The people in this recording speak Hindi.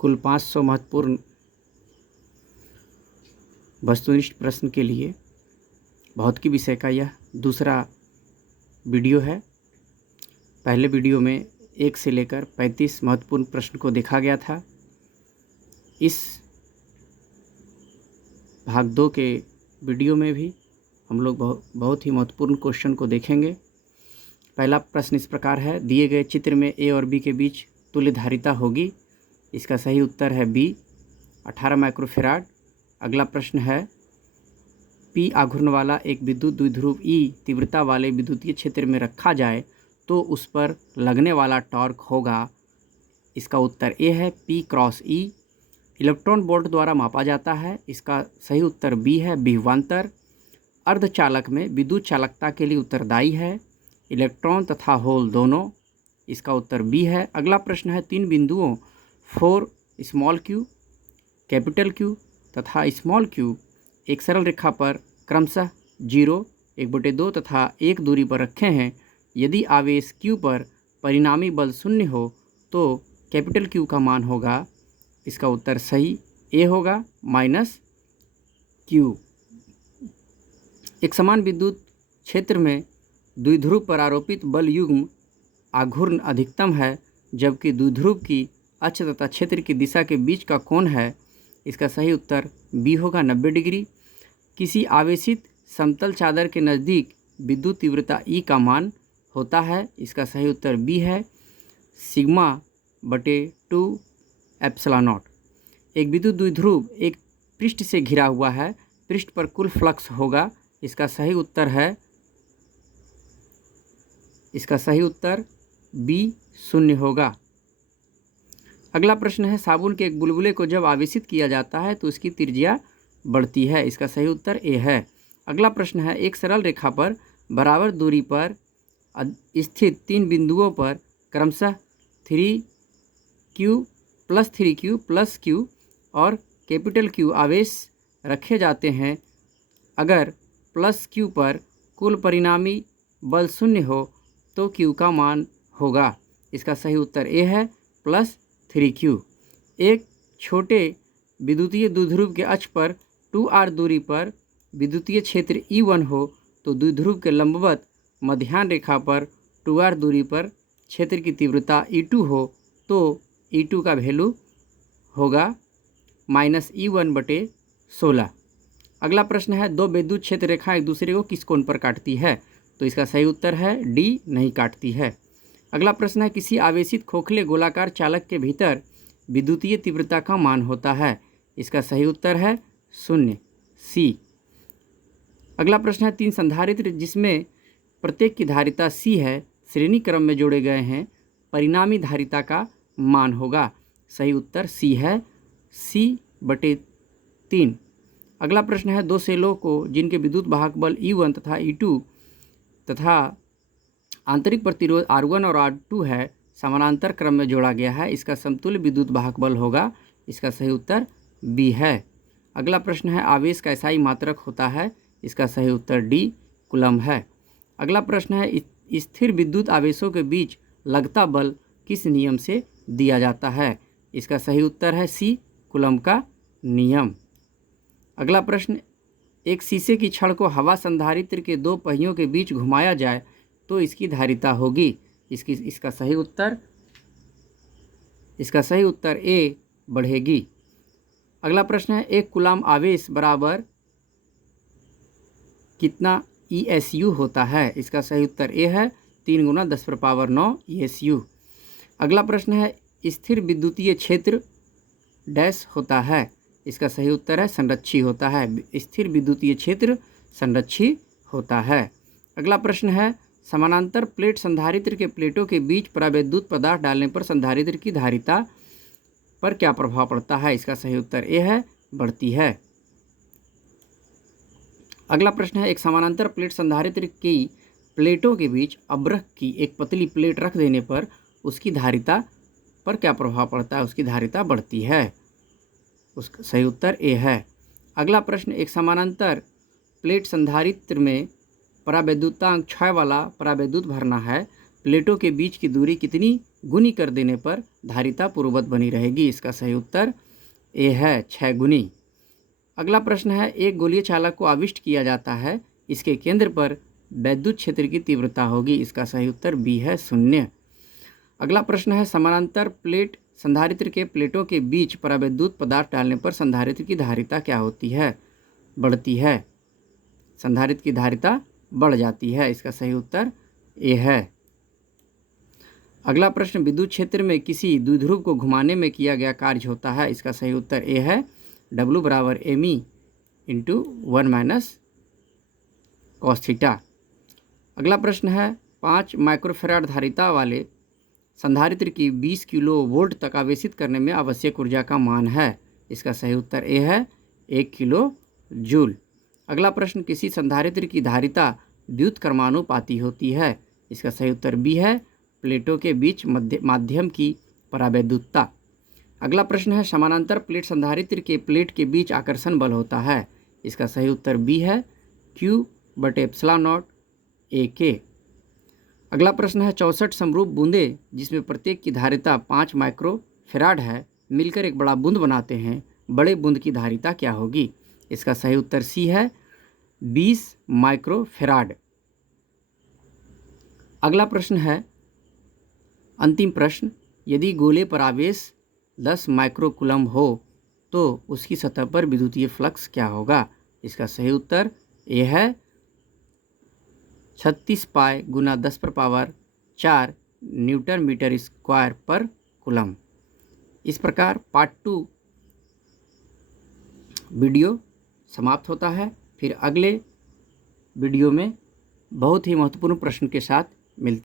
कुल 500 महत्वपूर्ण वस्तुनिष्ठ प्रश्न के लिए भौतिकी विषय का यह दूसरा वीडियो है। पहले वीडियो में 1 से लेकर 35 महत्वपूर्ण प्रश्न को देखा गया था। इस भाग 2 के वीडियो में भी हम लोग बहुत ही महत्वपूर्ण क्वेश्चन को देखेंगे। पहला प्रश्न इस प्रकार है, दिए गए चित्र में ए और बी के बीच तुल्य धारिता होगी। इसका सही उत्तर है बी, 18 माइक्रोफेराड। अगला प्रश्न है, पी आघूर्ण वाला एक विद्युत द्विध्रुव ई तीव्रता वाले विद्युतीय क्षेत्र में रखा जाए तो उस पर लगने वाला टॉर्क होगा। इसका उत्तर ए है, पी क्रॉस ई। इलेक्ट्रॉन वोल्ट द्वारा मापा जाता है। इसका सही उत्तर बी है, विभवांतर। अर्धचालक में विद्युत चालकता के लिए उत्तरदायी है इलेक्ट्रॉन तथा होल दोनों। इसका उत्तर बी है। अगला प्रश्न है, 3 बिंदुओं 4 स्मॉल क्यू, कैपिटल क्यू तथा स्मॉल क्यू एक सरल रेखा पर क्रमशः 0, 1/2 तथा 1 दूरी पर रखे हैं। यदि आवेश Q पर परिणामी बल 0 हो तो कैपिटल Q का मान होगा। इसका उत्तर सही ए होगा, -Q। एक समान विद्युत क्षेत्र में द्विध्रुव पर आरोपित बल युग्म आघूर्ण अधिकतम है, जबकि द्विध्रुव की अक्ष तथा क्षेत्र की दिशा के बीच का कोण है। इसका सही उत्तर बी होगा, 90 डिग्री। किसी आवेशित समतल चादर के नज़दीक विद्युत तीव्रता E का मान होता है। इसका सही उत्तर बी है, σ/2 ε0। एक विद्युत द्विध्रुव एक पृष्ठ से घिरा हुआ है, पृष्ठ पर कुल फ्लक्स होगा। इसका सही उत्तर बी 0 होगा। अगला प्रश्न है, साबुन के एक बुलबुले को जब आवेशित किया जाता है तो उसकी त्रिज्या बढ़ती है। इसका सही उत्तर ए है। अगला प्रश्न है, एक सरल रेखा पर बराबर दूरी पर स्थित 3 बिंदुओं पर क्रमशः 3Q + Q और कैपिटल Q आवेश रखे जाते हैं। अगर +Q पर कुल परिणामी बल 0 हो तो Q का मान होगा। इसका सही उत्तर ए है, +3Q। एक छोटे विद्युतीय द्विध्रुव के अक्ष पर 2r दूरी पर विद्युतीय क्षेत्र E1 हो तो द्विध्रुव के लंबवत मध्याह्न रेखा पर 2r दूरी पर क्षेत्र की तीव्रता E2 हो तो E2 का वैल्यू होगा -E1/16। अगला प्रश्न है, 2 विद्युत क्षेत्र रेखा एक दूसरे को किस कोण पर काटती है? तो इसका सही उत्तर है डी, नहीं काटती है। अगला प्रश्न है, किसी आवेशित खोखले गोलाकार चालक के भीतर विद्युतीय तीव्रता का मान होता है। इसका सही उत्तर है 0, सी। अगला प्रश्न है, 3 संधारित्र जिसमें प्रत्येक की धारिता C है, श्रेणी क्रम में जोड़े गए हैं, परिणामी धारिता का मान होगा। सही उत्तर सी है, C/3। अगला प्रश्न है, 2 सेलों को जिनके विद्युत वाहक बल E1 तथा E2 तथा आंतरिक प्रतिरोध R1 और R2 है, समानांतर क्रम में जोड़ा गया है। इसका समतुल्य विद्युत वाहक बल होगा। इसका सही उत्तर बी है। अगला प्रश्न है, आवेश का SI मात्रक होता है। इसका सही उत्तर डी, कूलम है। अगला प्रश्न है, स्थिर विद्युत आवेशों के बीच लगता बल किस नियम से दिया जाता है? इसका सही उत्तर है सी, कूलम का नियम। अगला प्रश्न, एक शीशे की छड़ को हवा संधारित्र के 2 पहियों के बीच घुमाया जाए तो इसकी धारिता होगी। इसका सही उत्तर ए, बढ़ेगी। अगला प्रश्न है, 1 कूलम आवेश बराबर कितना ESU होता है? इसका सही उत्तर ए है, 3 × 10⁹ ESU। अगला प्रश्न है, स्थिर विद्युतीय क्षेत्र डैश होता है। इसका सही उत्तर है संरक्षी होता है। स्थिर विद्युतीय क्षेत्र संरक्षी होता है। अगला प्रश्न है, समानांतर प्लेट संधारित्र के प्लेटों के बीच परावैद्युत पदार्थ डालने पर संधारित्र की धारिता पर क्या प्रभाव पड़ता है? इसका सही उत्तर ए है, बढ़ती है। अगला प्रश्न है, एक समानांतर प्लेट संधारित्र की प्लेटों के बीच अब्रक की एक पतली प्लेट रख देने पर उसकी धारिता पर क्या प्रभाव पड़ता है? उसकी धारिता बढ़ती है। उसका सही उत्तर ए है। अगला प्रश्न, एक समानांतर प्लेट संधारित्र में परावैद्युतांक क्षय वाला परावैद्युत भरना है। प्लेटों के बीच की दूरी कितनी गुनी कर देने पर धारिता पूर्ववत बनी रहेगी। इसका सही उत्तर ए है 6 गुनी। अगला प्रश्न है, एक गोलीय चालक को आविष्ट किया जाता है, इसके केंद्र पर वैद्युत क्षेत्र की तीव्रता होगी। इसका सही उत्तर बी है 0। अगला प्रश्न है, समानांतर प्लेट संधारित्र के प्लेटों के बीच परावैद्युत पदार्थ डालने पर संधारित्र की धारिता क्या होती है? बढ़ती है। संधारित्र की धारिता बढ़ जाती है। इसका सही उत्तर ए है। अगला प्रश्न, विद्युत क्षेत्र में किसी द्विध्रुव को घुमाने में किया गया कार्य होता है। इसका सही उत्तर ए है, W बराबर me इंटू 1 - cos थीटा। अगला प्रश्न है, 5 माइक्रोफेराड धारिता वाले संधारित्र की 20 किलो वोल्ट तक आवेशित करने में आवश्यक ऊर्जा का मान है। इसका सही उत्तर ए है 1 किलो जूल। अगला प्रश्न, किसी संधारित्र की धारिता व्युत्क्रमानुपाती होती है। इसका सही उत्तर बी है, प्लेटों के बीच माध्यम की परावैद्युतता। अगला प्रश्न है, समानांतर प्लेट संधारित्र के प्लेट के बीच आकर्षण बल होता है। इसका सही उत्तर बी है, Q/ε0 AK। अगला प्रश्न है, 64 समरूप बूंदें जिसमें प्रत्येक की धारिता 5 माइक्रोफेराड है, मिलकर एक बड़ा बूंद बनाते हैं, बड़े बूंद की धारिता क्या होगी? इसका सही उत्तर सी है, 20 माइक्रोफेराड। अगला प्रश्न है, अंतिम प्रश्न, यदि गोले पर आवेश 10 माइक्रोकूलम्ब हो तो उसकी सतह पर विद्युतीय फ्लक्स क्या होगा? इसका सही उत्तर ए है 36 पाई गुना 10⁴ न्यूटन मीटर स्क्वायर पर कूलम्ब। इस प्रकार पार्ट 2 वीडियो समाप्त होता है। फिर अगले वीडियो में बहुत ही महत्वपूर्ण प्रश्न के साथ मिलते हैं।